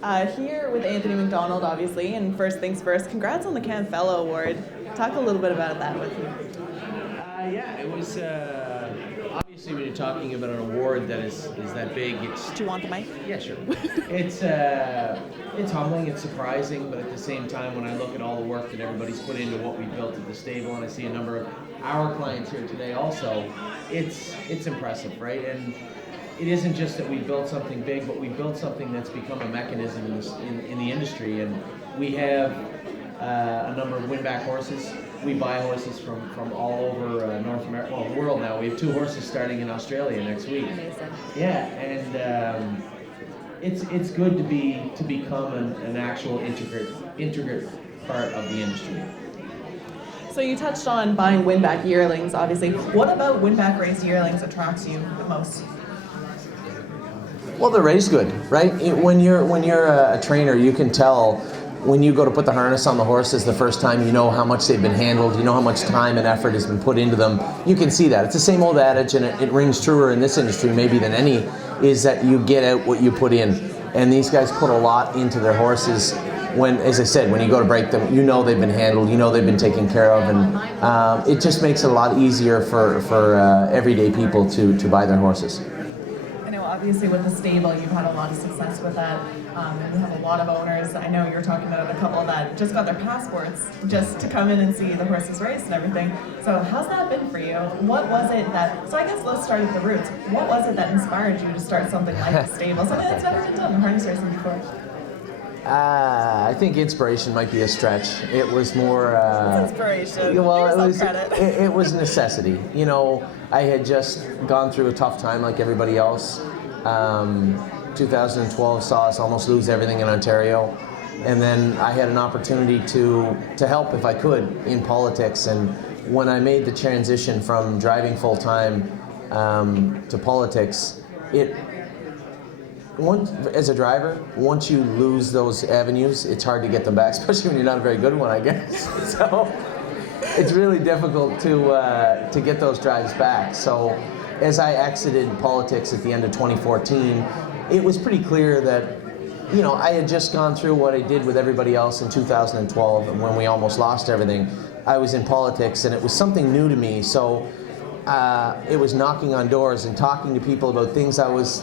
Here with Anthony MacDonald, obviously, and first things first, congrats on the Cam Fellow Award. Talk a little bit about that with me. Yeah, it was obviously when you're talking about an award that is that big, it's. Do you want the mic? Yeah, sure. It's humbling, it's surprising, but at the same time, when I look at all the work that everybody's put into what we built at the stable, and I see a number of our clients here today, also, it's impressive, right? And it isn't just that we built something big, but we built something that's become a mechanism in the industry, and we have a number of Winbak horses. We buy horses from all over North America, well, the world now. We have 2 horses starting in Australia next week. Amazing. Yeah, and it's good to become an actual integrate part of the industry. So you touched on buying Winbak yearlings, obviously. What about Winbak race yearlings attracts you the most? Well, they're raised good, right? When you're a trainer, you can tell. When you go to put the harness on the horses the first time, you know how much they've been handled, you know how much time and effort has been put into them. You can see that. It's the same old adage, and it rings truer in this industry maybe than any, is that you get out what you put in. And these guys put a lot into their horses. When, as I said, when you go to break them, you know they've been handled, you know they've been taken care of, and it just makes it a lot easier for everyday people to buy their horses. Obviously, with the stable, you've had a lot of success with that, and you have a lot of owners. I know you're talking about a couple that just got their passports just to come in and see the horses race and everything. So how's that been for you? What was it so I guess let's start at the roots. What was it that inspired you to start something like the stable, something that's never been done in harness racing before? I think inspiration might be a stretch. It was more. It's inspiration. Well, credit. it was necessity. You know, I had just gone through a tough time like everybody else. 2012 saw us almost lose everything in Ontario, and then I had an opportunity to help if I could in politics. And when I made the transition from driving full time to politics, as a driver, once you lose those avenues, it's hard to get them back, especially when you're not a very good one, I guess. So it's really difficult to get those drives back. So as I exited politics at the end of 2014, it was pretty clear that, you know, I had just gone through what I did with everybody else in 2012, and when we almost lost everything. I was in politics, and it was something new to me. So it was knocking on doors and talking to people about things I was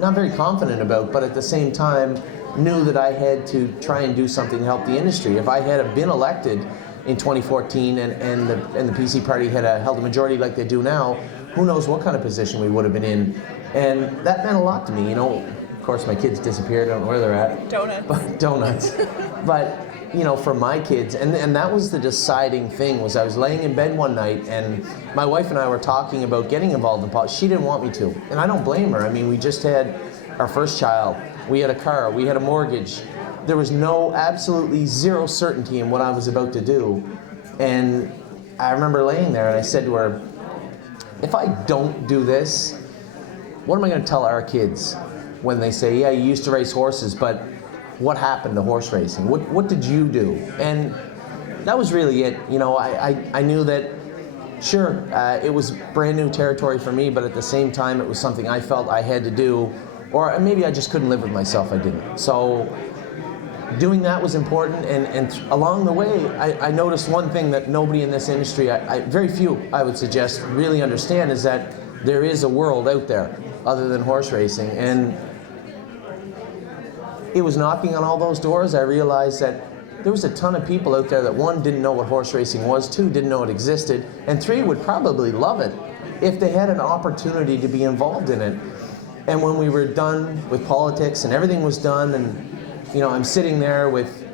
not very confident about, but at the same time knew that I had to try and do something to help the industry. If I had been elected in 2014 and the PC party had held a majority like they do now, who knows what kind of position we would have been in. And that meant a lot to me. You know, of course my kids disappeared, I don't know where they're at. Donuts. But, you know, for my kids, and that was the deciding thing, was I was laying in bed one night and my wife and I were talking about getting involved in politics. She didn't want me to, and I don't blame her. I mean, we just had our first child, we had a car, we had a mortgage. There was absolutely zero certainty in what I was about to do. And I remember laying there and I said to her, if I don't do this, what am I going to tell our kids when they say, yeah, you used to race horses, but what happened to horse racing? What did you do? And that was really it. You know, I knew that, sure, it was brand new territory for me, but at the same time, it was something I felt I had to do, or maybe I just couldn't live with myself, I didn't. So doing that was important, and along the way, I noticed one thing that nobody in this industry, very few, I would suggest, really understand, is that there is a world out there other than horse racing. And it was knocking on all those doors. I realized that there was a ton of people out there that, 1, didn't know what horse racing was, 2, didn't know it existed, and 3, would probably love it if they had an opportunity to be involved in it. And when we were done with politics and everything was done, and you know, I'm sitting there with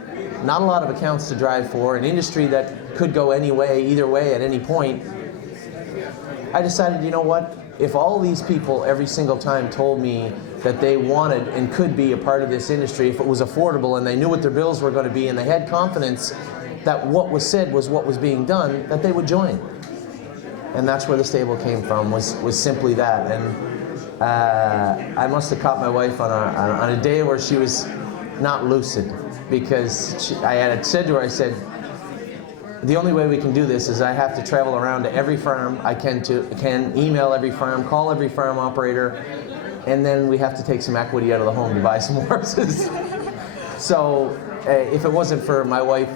not a lot of accounts to drive for, an industry that could go either way at any point, I decided, you know what, if all these people every single time told me that they wanted and could be a part of this industry, if it was affordable and they knew what their bills were going to be and they had confidence that what was said was what was being done, that they would join. And that's where the stable came from, was simply that. And I must have caught my wife on a day where she was not lucid, because I had said to her, I said, the only way we can do this is I have to travel around to every farm I can email every farm, call every farm operator, and then we have to take some equity out of the home to buy some horses. So if it wasn't for my wife,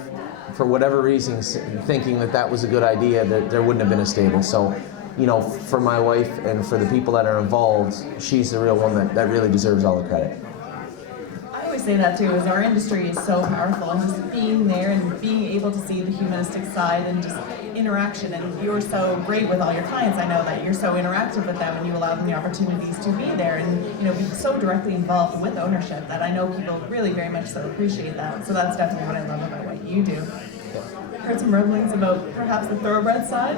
for whatever reasons, thinking that that was a good idea, there wouldn't have been a stable. So, you know, for my wife and for the people that are involved, she's the real one that really deserves all the credit. I always say that too, is our industry is so powerful, and just being there and being able to see the humanistic side and just interaction. And you're so great with all your clients. I know that you're so interactive with them and you allow them the opportunities to be there and, you know, be so directly involved with ownership that I know people really very much so appreciate that. So that's definitely what I love about what you do. I've heard some rumblings about perhaps the thoroughbred side.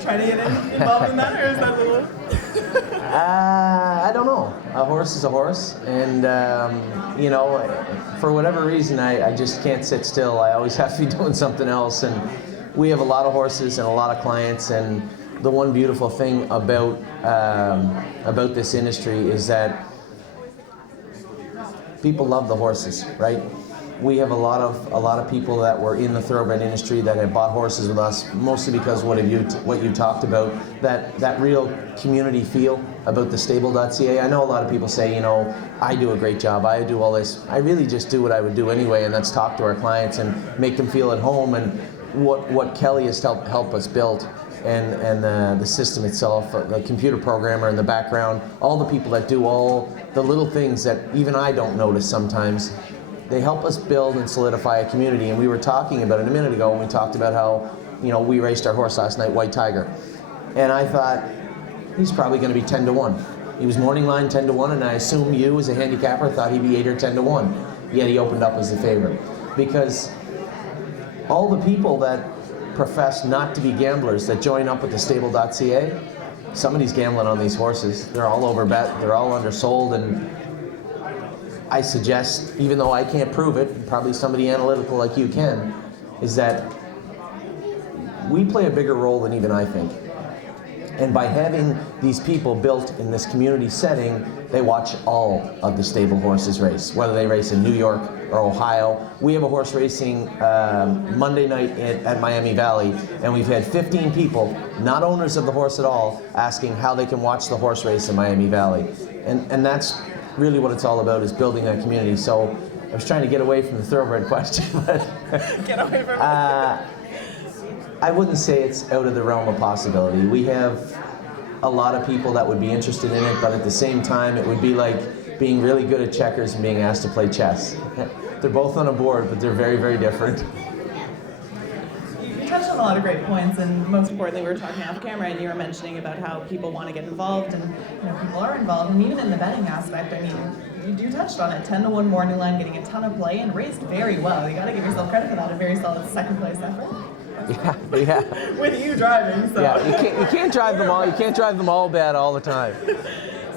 Try to get involved in that, or is that a little? I don't know. A horse is a horse, and you know, for whatever reason, I just can't sit still. I always have to be doing something else, and we have a lot of horses and a lot of clients. And the one beautiful thing about this industry is that people love the horses, right? We have a lot of people that were in the thoroughbred industry that have bought horses with us, mostly because what you talked about, that real community feel about the stable.ca. I know a lot of people say, you know, I do a great job, I do all this. I really just do what I would do anyway, and that's talk to our clients and make them feel at home. And what Kelly has helped us build, and the system itself, the computer programmer in the background, all the people that do all the little things that even I don't notice sometimes. They help us build and solidify a community. And we were talking about it a minute ago when we talked about how, you know, we raced our horse last night, White Tiger. And I thought, he's probably going to be 10-1. He was morning line 10-1, and I assume you as a handicapper thought he'd be 8 or 10-1. Yet he opened up as the favorite. Because all the people that profess not to be gamblers that join up with the stable.ca, somebody's gambling on these horses. They're all overbet, they're all undersold, and I suggest, even though I can't prove it, probably somebody analytical like you can, is that we play a bigger role than even I think. And by having these people built in this community setting, they watch all of the stable horses race, whether they race in New York or Ohio. We have a horse racing Monday night at Miami Valley, and we've had 15 people, not owners of the horse at all, asking how they can watch the horse race in Miami Valley. And that's really what it's all about, is building that community. So I was trying to get away from the thoroughbred question, but Get away from I wouldn't say it's out of the realm of possibility. We have a lot of people that would be interested in it, but at the same time, it would be like being really good at checkers and being asked to play chess. They're both on a board, but they're very, very different. You touched on a lot of great points, and most importantly, we were talking off camera, and you were mentioning about how people want to get involved, and you know, people are involved, and even in the betting aspect. I mean, you touched on it. 10-1 morning line, getting a ton of play, and raced very well. You got to give yourself credit for that. A very solid second place effort. Yeah. With you driving, so. Yeah, you can't drive them all. You can't drive them all bad all the time.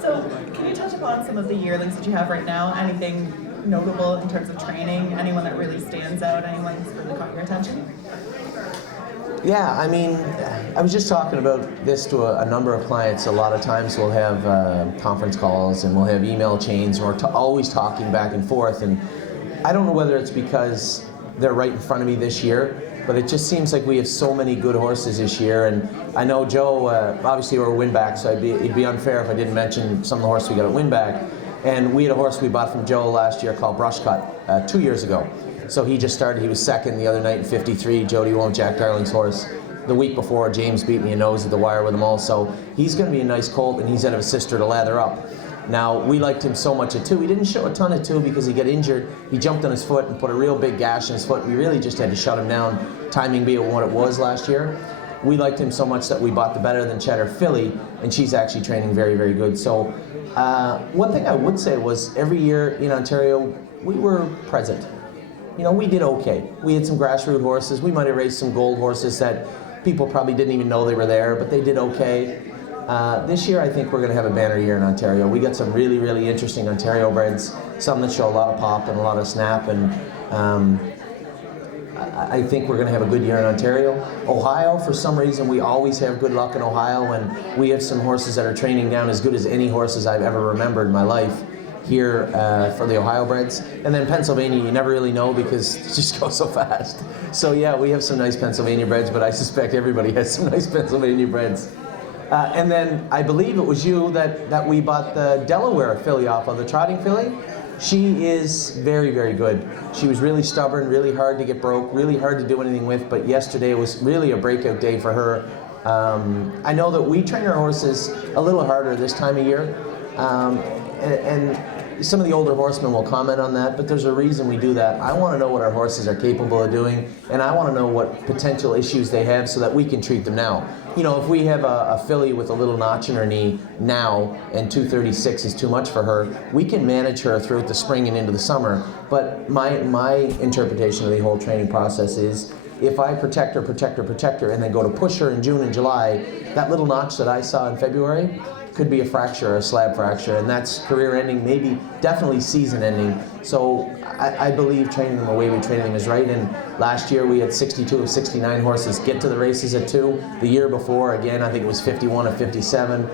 So, can you touch upon some of the yearlings that you have right now? Anything notable in terms of training? Anyone that really stands out? Anyone that's really caught your attention? Yeah, I mean, I was just talking about this to a number of clients. A lot of times we'll have conference calls and we'll have email chains, and we're always talking back and forth. And I don't know whether it's because they're right in front of me this year, but it just seems like we have so many good horses this year. And I know Joe, obviously we're Winbak, so it'd be unfair if I didn't mention some of the horses we got at Winbak. And we had a horse we bought from Joe last year called Brushcut 2 years ago. So he just started, he was second the other night in 53, Jody Won't, Jack Darling's horse. The week before, James beat me a nose at the wire with him all. So he's going to be a nice colt, and he's out of his sister to lather up. Now, we liked him so much at 2. He didn't show a ton at 2 because he got injured. He jumped on his foot and put a real big gash in his foot. We really just had to shut him down, timing being what it was last year. We liked him so much that we bought the Better Than Cheddar filly, and she's actually training very, very good. So one thing I would say was every year in Ontario, we were present. You know, we did okay. We had some grassroots horses. We might have raced some gold horses that people probably didn't even know they were there, but they did okay. This year, I think we're going to have a banner year in Ontario. We got some really, really interesting Ontario breds, some that show a lot of pop and a lot of snap, and I think we're going to have a good year in Ontario. Ohio, for some reason, we always have good luck in Ohio, and we have some horses that are training down as good as any horses I've ever remembered in my life here for the Ohio breds. And then Pennsylvania, you never really know because it just goes so fast. So yeah, we have some nice Pennsylvania breds, but I suspect everybody has some nice Pennsylvania breds. And then I believe it was you that we bought the Delaware filly off of, the trotting filly. She is very, very good. She was really stubborn, really hard to get broke, really hard to do anything with, but yesterday was really a breakout day for her. I know that we train our horses a little harder this time of year, and some of the older horsemen will comment on that, but there's a reason we do that. I want to know what our horses are capable of doing, and I want to know what potential issues they have so that we can treat them now. You know, if we have a filly with a little notch in her knee now and 236 is too much for her, we can manage her throughout the spring and into the summer. But my interpretation of the whole training process is if I protect her, and then go to push her in June and July, that little notch that I saw in February could be a fracture or a slab fracture, and that's career ending, maybe definitely season ending. So I believe training them the way we train them is right, and last year we had 62 of 69 horses get to the races at 2. The year before, again, I think it was 51 of 57.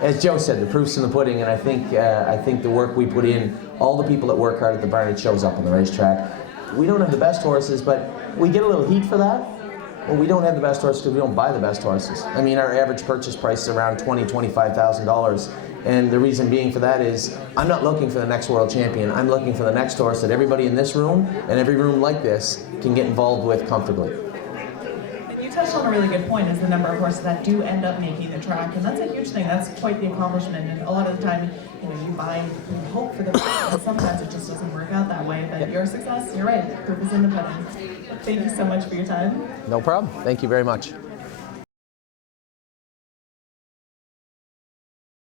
As Joe said, the proof's in the pudding, and I think the work we put in, all the people that work hard at the barn, it shows up on the racetrack. We don't have the best horses, but we get a little heat for that. Well, we don't have the best horses because we don't buy the best horses. I mean, our average purchase price is around $25,000. And the reason being for that is I'm not looking for the next world champion. I'm looking for the next horse that everybody in this room and every room like this can get involved with comfortably. You touched on a really good point, is the number of horses that do end up making the track, and that's a huge thing. That's quite the accomplishment, and a lot of the time, you know, you buy, you hope for the best, and sometimes it just doesn't work out that way. But your success, you're right, proof is in the pudding. Thank you so much for your time. No problem. Thank you very much.